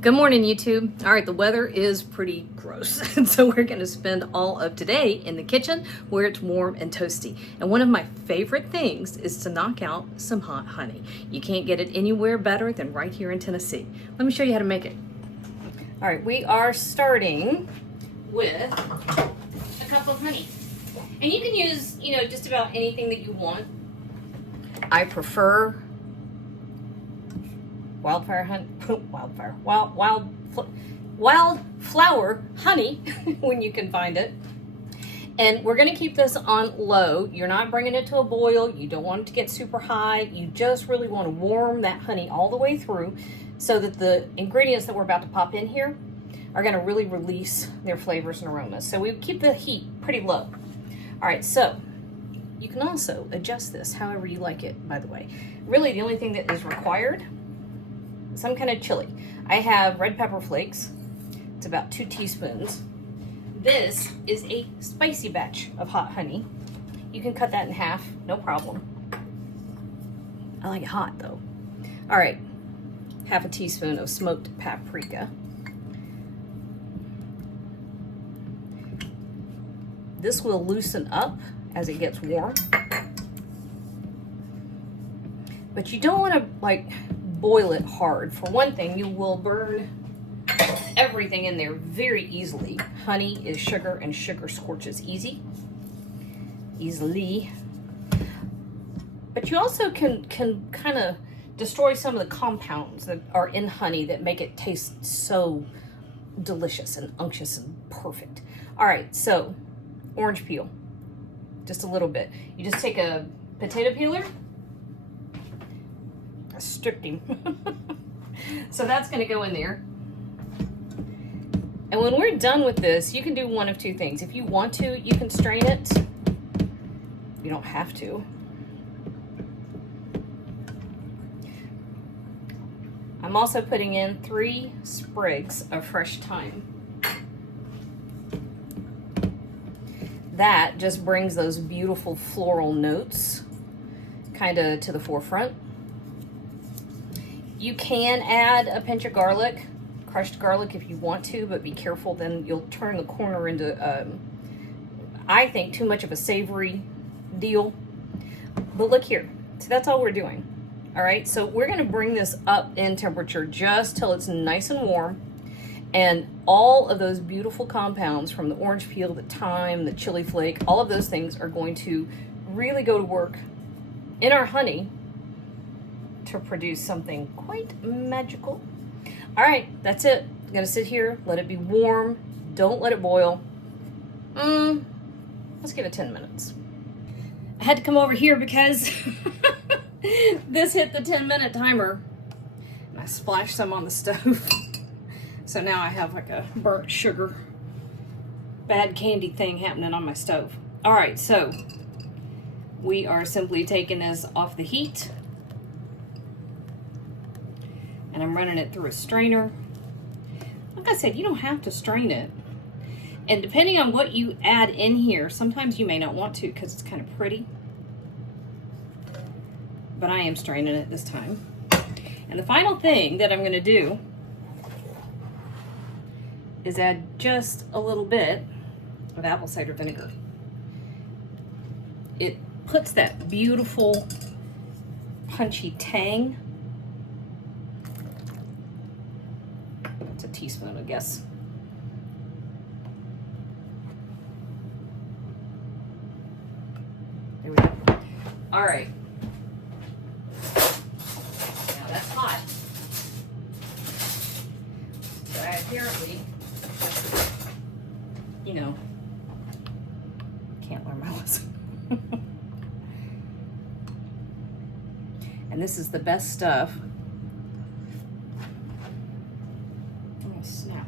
Good morning, YouTube. All right, the weather is pretty gross, and so we're going to spend all of today in the kitchen where it's warm and toasty. And one of my favorite things is to knock out some hot honey. You can't get it anywhere better than right here in Tennessee. Let me show you how to make it. All right, we are starting with a cup of honey. And you can use, just about anything that you want. I prefer wildflower honey when you can find it. And we're going to keep this on low. You're not bringing it to a boil. You don't want it to get super high. You just really want to warm that honey all the way through so that the ingredients that we're about to pop in here are going to really release their flavors and aromas. So we keep the heat pretty low. All right, so you can also adjust this however you like it, by the way. Really, the only thing that is required, some kind of chili. I have red pepper flakes. It's about 2 teaspoons. This is a spicy batch of hot honey. You can cut that in half, no problem. I like it hot though. All right, half a teaspoon of smoked paprika. This will loosen up as it gets warm. But you don't want to boil it hard. For one thing, you will burn everything in there very easily. Honey is sugar, and sugar scorches easily. But you also can kind of destroy some of the compounds that are in honey that make it taste so delicious and unctuous and perfect. All right, so orange peel, just a little bit. You just take a potato peeler. I stripped him. So that's going to go in there. And when we're done with this, you can do one of two things. If you want to, you can strain it. You don't have to. I'm also putting in 3 sprigs of fresh thyme. That just brings those beautiful floral notes kind of to the forefront. You can add a pinch of garlic, crushed garlic if you want to, but be careful, then you'll turn the corner into, I think, too much of a savory deal. But look here, so that's all we're doing. All right, so we're gonna bring this up in temperature just till it's nice and warm, and all of those beautiful compounds from the orange peel, the thyme, the chili flake, all of those things are going to really go to work in our honey to produce something quite magical. All right, that's it. I'm gonna sit here, let it be warm. Don't let it boil. Let's give it 10 minutes. I had to come over here because this hit the 10-minute timer and I splashed some on the stove. So now I have like a burnt sugar, bad candy thing happening on my stove. All right, so we are simply taking this off the heat. And I'm running it through a strainer. Like I said, you don't have to strain it. And depending on what you add in here, sometimes you may not want to because it's kind of pretty. But I am straining it this time. And the final thing that I'm going to do is add just a little bit of apple cider vinegar. It puts that beautiful punchy tang. It's a teaspoon, I guess. There we go. All right. Now that's hot. So I apparently, can't learn my lesson. And this is the best stuff. Oh, snap.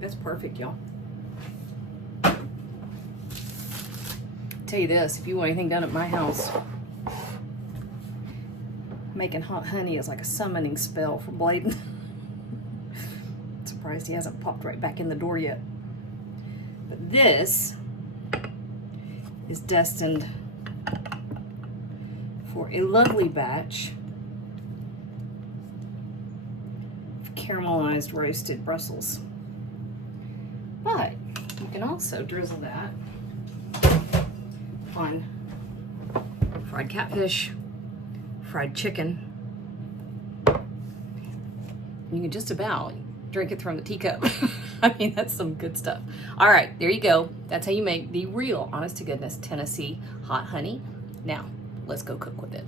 That's perfect, y'all. Tell you this, if you want anything done at my house, making hot honey is like a summoning spell for Bladen. Surprised he hasn't popped right back in the door yet. But this is destined for a lovely batch caramelized roasted Brussels. But you can also drizzle that on fried catfish, fried chicken. You can just about drink it from the teacup. I mean, that's some good stuff. All right, there you go. That's how you make the real, honest to goodness, Tennessee hot honey. Now, let's go cook with it.